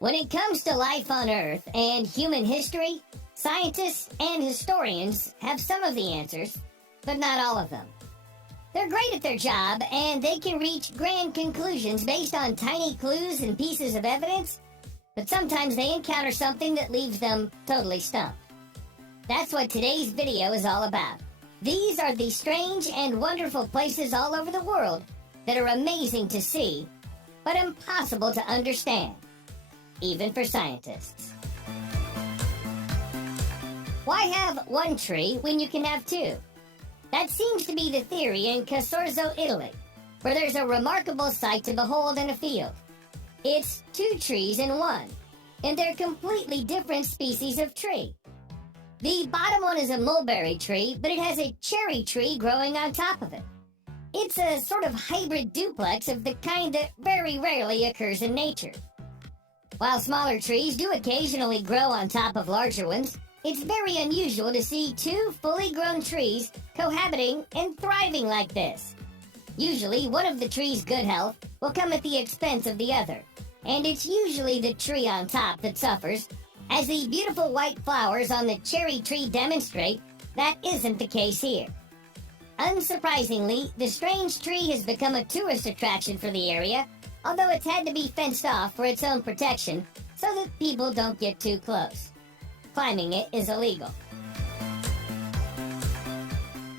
When it comes to life on Earth and human history, scientists and historians have some of the answers, but not all of them. They're great at their job, and they can reach grand conclusions based on tiny clues and pieces of evidence, but sometimes they encounter something that leaves them totally stumped. That's what today's video is all about. These are the strange and wonderful places all over the world that are amazing to see, but impossible to understand, even for scientists. Why have one tree when you can have two? That seems to be the theory in Casorzo, Italy, where there's a remarkable sight to behold in a field. It's two trees in one, and they're completely different species of tree. The bottom one is a mulberry tree, but it has a cherry tree growing on top of it. It's a sort of hybrid duplex of the kind that very rarely occurs in nature. While smaller trees do occasionally grow on top of larger ones, it's very unusual to see two fully grown trees cohabiting and thriving like this. Usually, one of the tree's good health will come at the expense of the other, and it's usually the tree on top that suffers. As the beautiful white flowers on the cherry tree demonstrate, that isn't the case here. Unsurprisingly, the strange tree has become a tourist attraction for the area, although it's had to be fenced off for its own protection so that people don't get too close. Climbing it is illegal.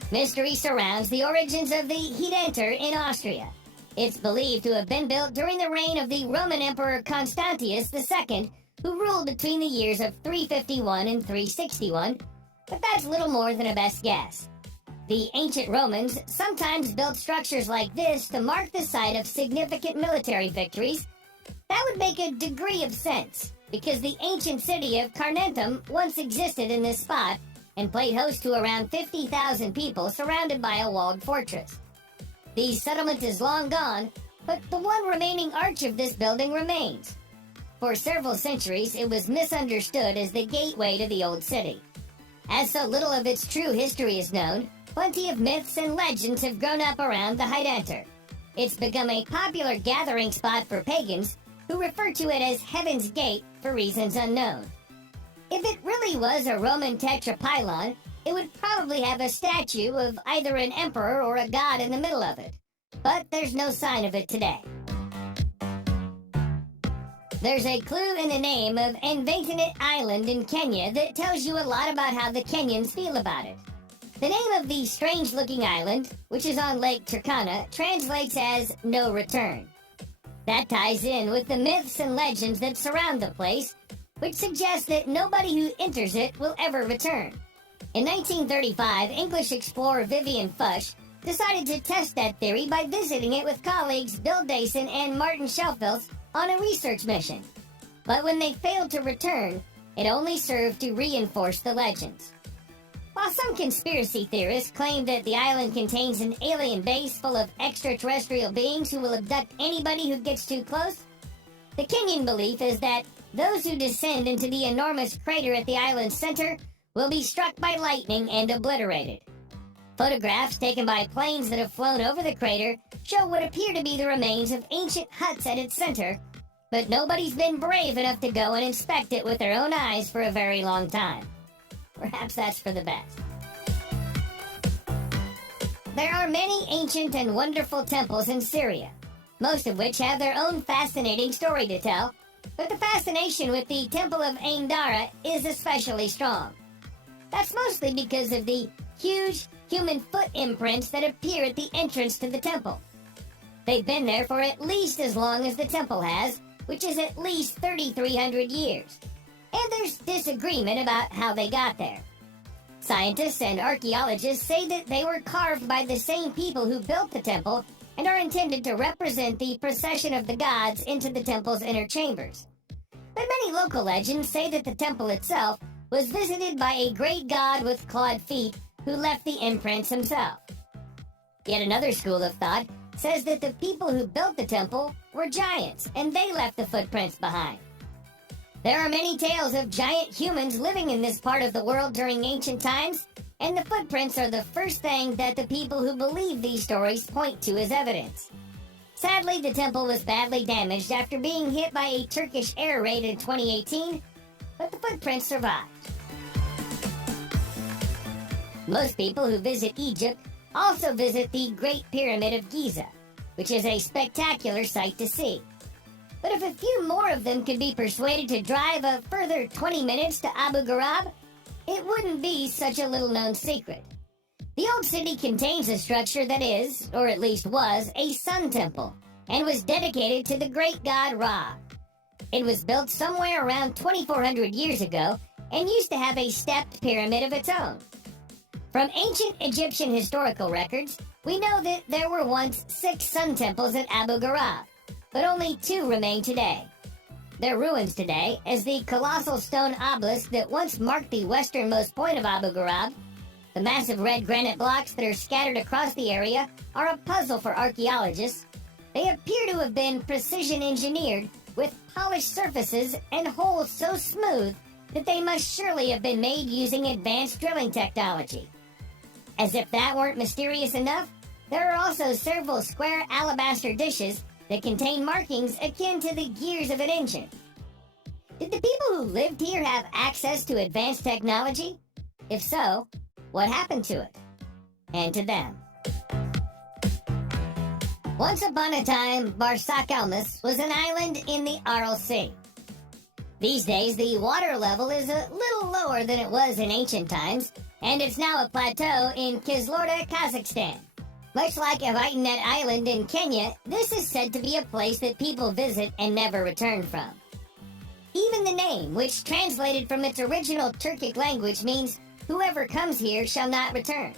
Mystery surrounds the origins of the Hedenter in Austria. It's believed to have been built during the reign of the Roman Emperor Constantius II, who ruled between the years of 351 and 361, but that's little more than a best guess. The ancient Romans sometimes built structures like this to mark the site of significant military victories. That would make a degree of sense, because the ancient city of Carnuntum once existed in this spot and played host to around 50,000 people surrounded by a walled fortress. The settlement is long gone, but the one remaining arch of this building remains. For several centuries, it was misunderstood as the gateway to the old city. As so little of its true history is known, plenty of myths and legends have grown up around the Hedenter. It's become a popular gathering spot for pagans who refer to it as Heaven's Gate for reasons unknown. If it really was a Roman tetrapylon, it would probably have a statue of either an emperor or a god in the middle of it. But there's no sign of it today. There's a clue in the name of Envatinet Island in Kenya that tells you a lot about how the Kenyans feel about it. The name of the strange-looking island, which is on Lake Turkana, translates as no return. That ties in with the myths and legends that surround the place, which suggests that nobody who enters it will ever return. In 1935, English explorer Vivian Fush decided to test that theory by visiting it with colleagues Bill Dayson and Martin Shelfels on a research mission. But when they failed to return, it only served to reinforce the legends. While some conspiracy theorists claim that the island contains an alien base full of extraterrestrial beings who will abduct anybody who gets too close, the Kenyan belief is that those who descend into the enormous crater at the island's center will be struck by lightning and obliterated. Photographs taken by planes that have flown over the crater show what appear to be the remains of ancient huts at its center, but nobody's been brave enough to go and inspect it with their own eyes for a very long time. Perhaps that's for the best. There are many ancient and wonderful temples in Syria, most of which have their own fascinating story to tell, but the fascination with the Temple of Ain Dara is especially strong. That's mostly because of the huge human foot imprints that appear at the entrance to the temple. They've been there for at least as long as the temple has, which is at least 3,300 years. And there's disagreement about how they got there. Scientists and archaeologists say that they were carved by the same people who built the temple and are intended to represent the procession of the gods into the temple's inner chambers. But many local legends say that the temple itself was visited by a great god with clawed feet who left the imprints himself. Yet another school of thought says that the people who built the temple were giants and they left the footprints behind. There are many tales of giant humans living in this part of the world during ancient times, and the footprints are the first thing that the people who believe these stories point to as evidence. Sadly, the temple was badly damaged after being hit by a Turkish air raid in 2018, but the footprints survived. Most people who visit Egypt also visit the Great Pyramid of Giza, which is a spectacular sight to see. But if a few more of them could be persuaded to drive a further 20 minutes to Abu Ghraib, it wouldn't be such a little-known secret. The old city contains a structure that is, or at least was, a sun temple, and was dedicated to the great god Ra. It was built somewhere around 2,400 years ago, and used to have a stepped pyramid of its own. From ancient Egyptian historical records, we know that there were once 6 sun temples at Abu Ghraib, but only 2 remain today. They're ruins today, as the colossal stone obelisk that once marked the westernmost point of Abu Ghraib, the massive red granite blocks that are scattered across the area, are a puzzle for archaeologists. They appear to have been precision engineered, with polished surfaces and holes so smooth that they must surely have been made using advanced drilling technology. As if that weren't mysterious enough, there are also several square alabaster dishes that contain markings akin to the gears of an engine. Did the people who lived here have access to advanced technology? If so, what happened to it? And to them? Once upon a time, Barsak Elmas was an island in the Aral Sea. These days, the water level is a little lower than it was in ancient times, and it's now a plateau in Kizilorda, Kazakhstan. Much like Avaitannet Island in Kenya, this is said to be a place that people visit and never return from. Even the name, which translated from its original Turkic language, means whoever comes here shall not return.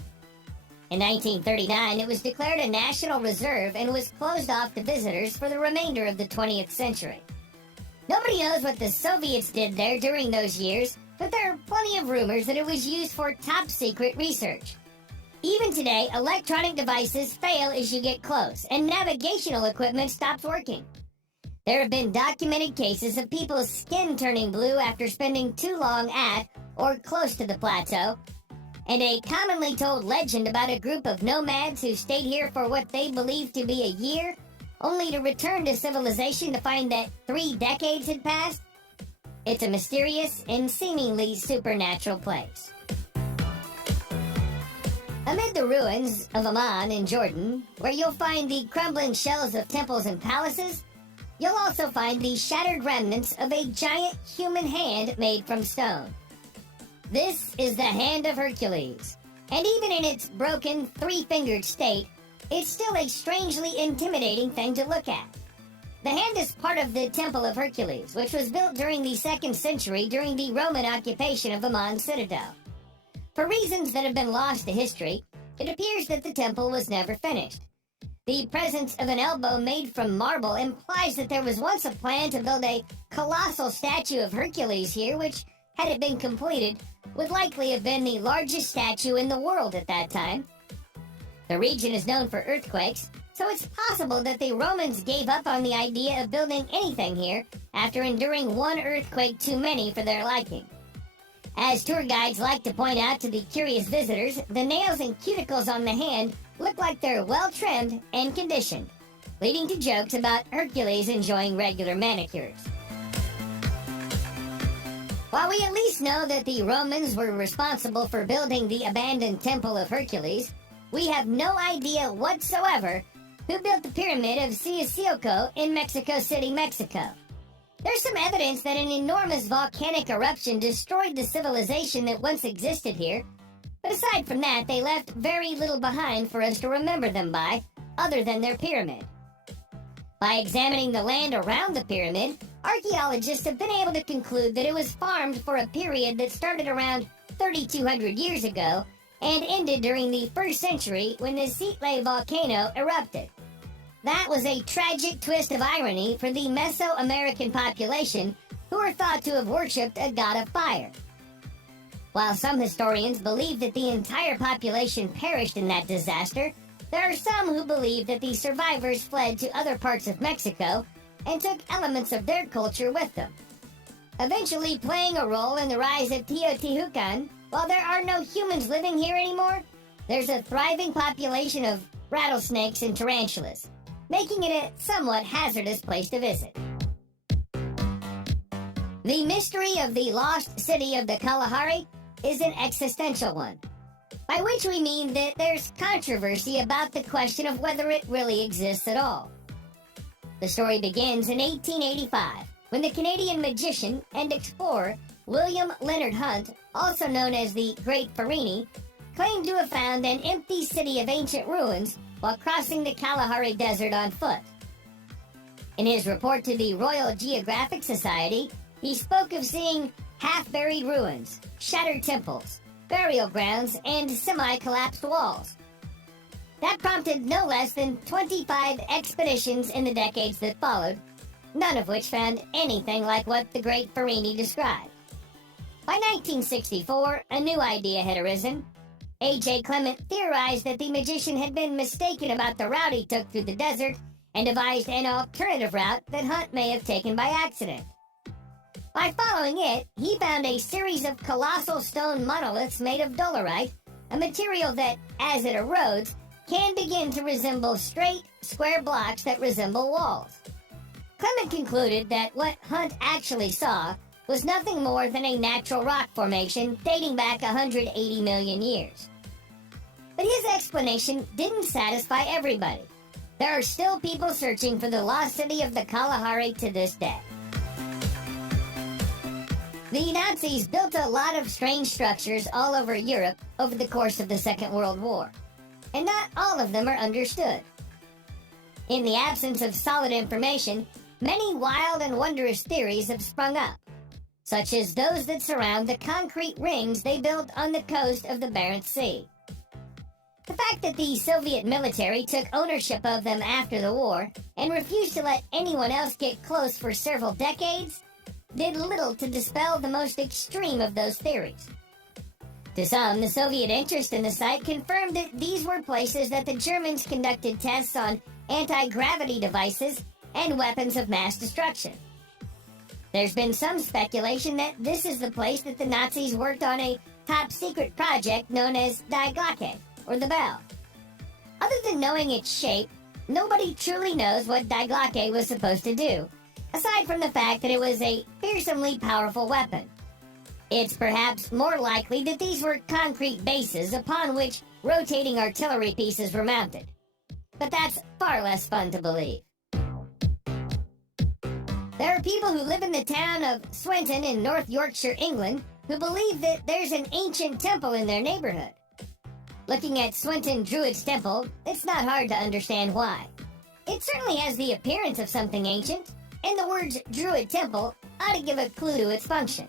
In 1939, it was declared a national reserve and was closed off to visitors for the remainder of the 20th century. Nobody knows what the Soviets did there during those years, but there are plenty of rumors that it was used for top-secret research. Even today, electronic devices fail as you get close, and navigational equipment stops working. There have been documented cases of people's skin turning blue after spending too long at or close to the plateau, and a commonly told legend about a group of nomads who stayed here for what they believed to be a year, only to return to civilization to find that 3 decades had passed. It's a mysterious and seemingly supernatural place. Amid the ruins of Amman in Jordan, where you'll find the crumbling shells of temples and palaces, you'll also find the shattered remnants of a giant human hand made from stone. This is the Hand of Hercules, and even in its broken, 3-fingered state, it's still a strangely intimidating thing to look at. The hand is part of the Temple of Hercules, which was built during the 2nd century during the Roman occupation of Amman Citadel. For reasons that have been lost to history, it appears that the temple was never finished. The presence of an elbow made from marble implies that there was once a plan to build a colossal statue of Hercules here, which, had it been completed, would likely have been the largest statue in the world at that time. The region is known for earthquakes, so it's possible that the Romans gave up on the idea of building anything here after enduring one earthquake too many for their liking. As tour guides like to point out to the curious visitors, the nails and cuticles on the hand look like they're well trimmed and conditioned, leading to jokes about Hercules enjoying regular manicures. While we at least know that the Romans were responsible for building the abandoned Temple of Hercules, we have no idea whatsoever who built the Pyramid of Siusiuco in Mexico City, Mexico. There's some evidence that an enormous volcanic eruption destroyed the civilization that once existed here, but aside from that, they left very little behind for us to remember them by, other than their pyramid. By examining the land around the pyramid, archaeologists have been able to conclude that it was farmed for a period that started around 3,200 years ago and ended during the 1st century when the Sitle volcano erupted. That was a tragic twist of irony for the Mesoamerican population, who are thought to have worshipped a god of fire. While some historians believe that the entire population perished in that disaster, there are some who believe that the survivors fled to other parts of Mexico and took elements of their culture with them, eventually playing a role in the rise of Teotihuacan. While there are no humans living here anymore, there's a thriving population of rattlesnakes and tarantulas. making it a somewhat hazardous place to visit. The mystery of the lost city of the Kalahari is an existential one, by which we mean that there's controversy about the question of whether it really exists at all. The story begins in 1885, when the Canadian magician and explorer William Leonard Hunt, also known as the Great Farini, claimed to have found an empty city of ancient ruins while crossing the Kalahari Desert on foot. In his report to the Royal Geographic Society, he spoke of seeing half-buried ruins, shattered temples, burial grounds, and semi-collapsed walls. That prompted no less than 25 expeditions in the decades that followed, none of which found anything like what the Great Farini described. By 1964, a new idea had arisen. A.J. Clement theorized that the magician had been mistaken about the route he took through the desert and devised an alternative route that Hunt may have taken by accident. By following it, he found a series of colossal stone monoliths made of dolerite, a material that, as it erodes, can begin to resemble straight, square blocks that resemble walls. Clement concluded that what Hunt actually saw was nothing more than a natural rock formation dating back 180 million years. But his explanation didn't satisfy everybody. There are still people searching for the lost city of the Kalahari to this day. The Nazis built a lot of strange structures all over Europe over the course of the Second World War, and not all of them are understood. In the absence of solid information, many wild and wondrous theories have sprung up, such as those that surround the concrete rings they built on the coast of the Barents Sea. The fact that the Soviet military took ownership of them after the war and refused to let anyone else get close for several decades did little to dispel the most extreme of those theories. To some, the Soviet interest in the site confirmed that these were places that the Germans conducted tests on anti-gravity devices and weapons of mass destruction. There's been some speculation that this is the place that the Nazis worked on a top-secret project known as Die Glocke, or the Bell. Other than knowing its shape, nobody truly knows what Die Glocke was supposed to do, aside from the fact that it was a fearsomely powerful weapon. It's perhaps more likely that these were concrete bases upon which rotating artillery pieces were mounted. But that's far less fun to believe. There are people who live in the town of Swinton in North Yorkshire, England, who believe that there's an ancient temple in their neighborhood. Looking at Swinton Druid's Temple, it's not hard to understand why. It certainly has the appearance of something ancient, and the words Druid Temple ought to give a clue to its function.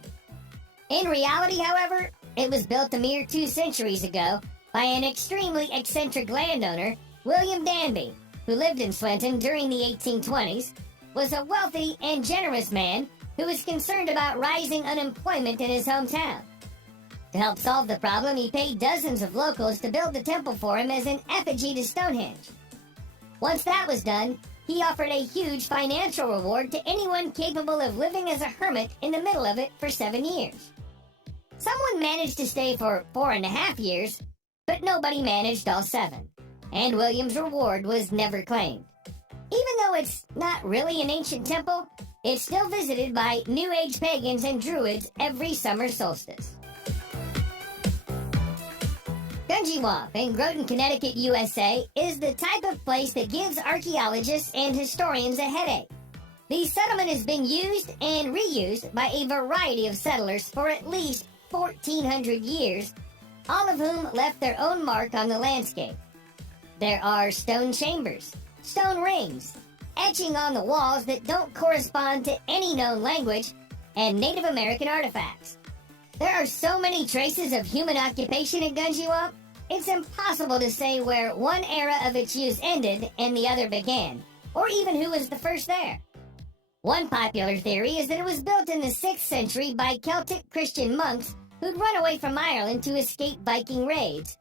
In reality, however, it was built a mere 2 centuries ago by an extremely eccentric landowner, William Danby, who lived in Swinton during the 1820s, was a wealthy and generous man who was concerned about rising unemployment in his hometown. To help solve the problem, he paid dozens of locals to build the temple for him as an effigy to Stonehenge. Once that was done, he offered a huge financial reward to anyone capable of living as a hermit in the middle of it for 7 years. Someone managed to stay for 4.5 years, but nobody managed all 7, and William's reward was never claimed. Even though it's not really an ancient temple, it's still visited by New Age pagans and druids every summer solstice. Gunjiwamp in Groton, Connecticut, USA is the type of place that gives archaeologists and historians a headache. The settlement has been used and reused by a variety of settlers for at least 1,400 years, all of whom left their own mark on the landscape. There are stone chambers, stone rings, etching on the walls that don't correspond to any known language, and Native American artifacts. There are so many traces of human occupation at Gunjiwamp, it's impossible to say where one era of its use ended and the other began, or even who was the first there. One popular theory is that it was built in the 6th century by Celtic Christian monks who'd run away from Ireland to escape Viking raids.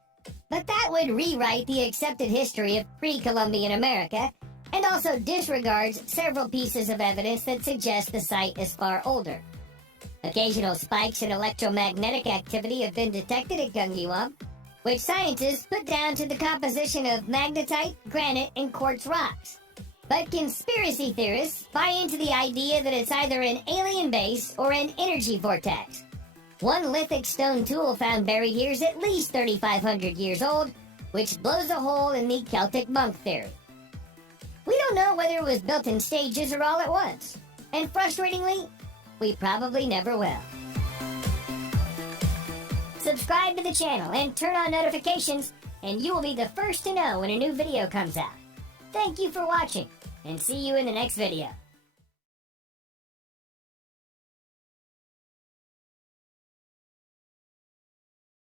But that would rewrite the accepted history of pre-Columbian America, and also disregards several pieces of evidence that suggest the site is far older. Occasional spikes in electromagnetic activity have been detected at Gunjiwamp, which scientists put down to the composition of magnetite, granite, and quartz rocks. But conspiracy theorists buy into the idea that it's either an alien base or an energy vortex. One lithic stone tool found buried here is at least 3,500 years old, which blows a hole in the Celtic monk theory. We don't know whether it was built in stages or all at once, and frustratingly, we probably never will. Subscribe to the channel and turn on notifications, and you will be the first to know when a new video comes out. Thank you for watching, and see you in the next video.